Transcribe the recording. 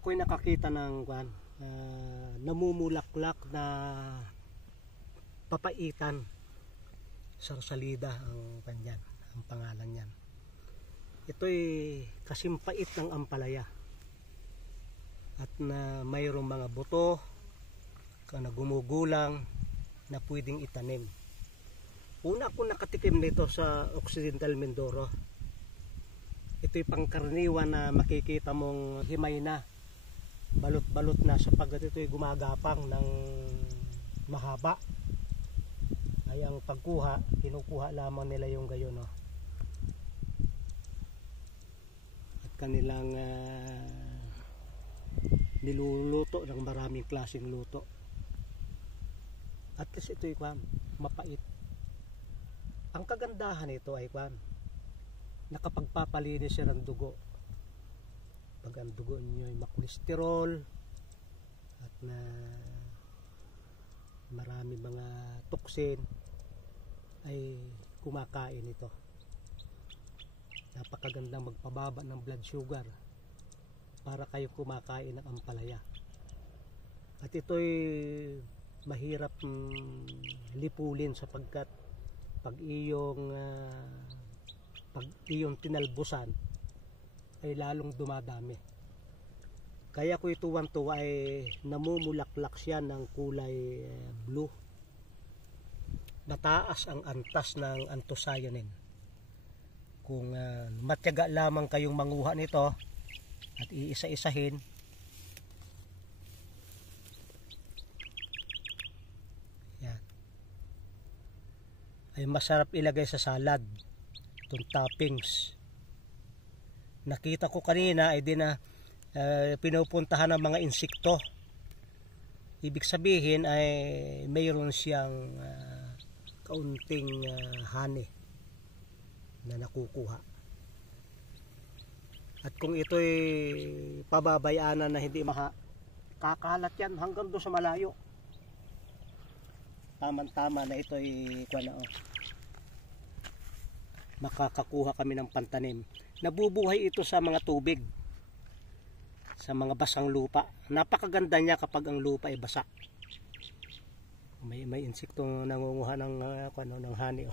Ako'y nakakita ng namumulaklak na papaitan. Sarsalida ang kanyan, ang pangalan niyan. Ito'y kasimpait ng ampalaya. At na mayroong mga buto na gumugulang na pwedeng itanim. Una akong nakatikim nito sa Occidental Mindoro. Ito'y pangkaraniwan na makikita mong himay na, balot-balot na, sapagkat ito'y gumagapang ng mahaba. Ay ang pagkuha, kinukuha lamang nila yung gayon, no? At kanilang niluluto ng maraming klaseng luto. At least ito'y mapait. Ang kagandahan nito ay nakapagpapalinis siya ng dugo. Pag ang dugo niyo ay makolesterol at na marami mga toxin, ay kumakain ito. Napakagandang magpababa ng blood sugar para kayo kumakain ng ampalaya. At ito'y mahirap lipulin sapagkat pag iyong tinalbusan ay lalong dumadami. Kaya ko tuwan-tuwa ay namumulaklak siya ng kulay blue. Mataas ang antas ng anthocyanin. Kung matyaga lamang kayong manguha nito at iisa-isahin, yan, ay masarap ilagay sa salad. Itong toppings. Nakita ko kanina ay pinupuntahan ng mga insekto. Ibig sabihin ay mayroon siyang kaunting honey na nakukuha. At kung ito'y pababayaanan na hindi kakalat yan hanggang doon sa malayo. Tama-tama na ito'y makakakuha kami ng pantanim. Nabubuhay ito sa mga tubig, sa mga basang lupa. Napakaganda niya kapag ang lupa ay basa. May insektong nangunguha ng honey.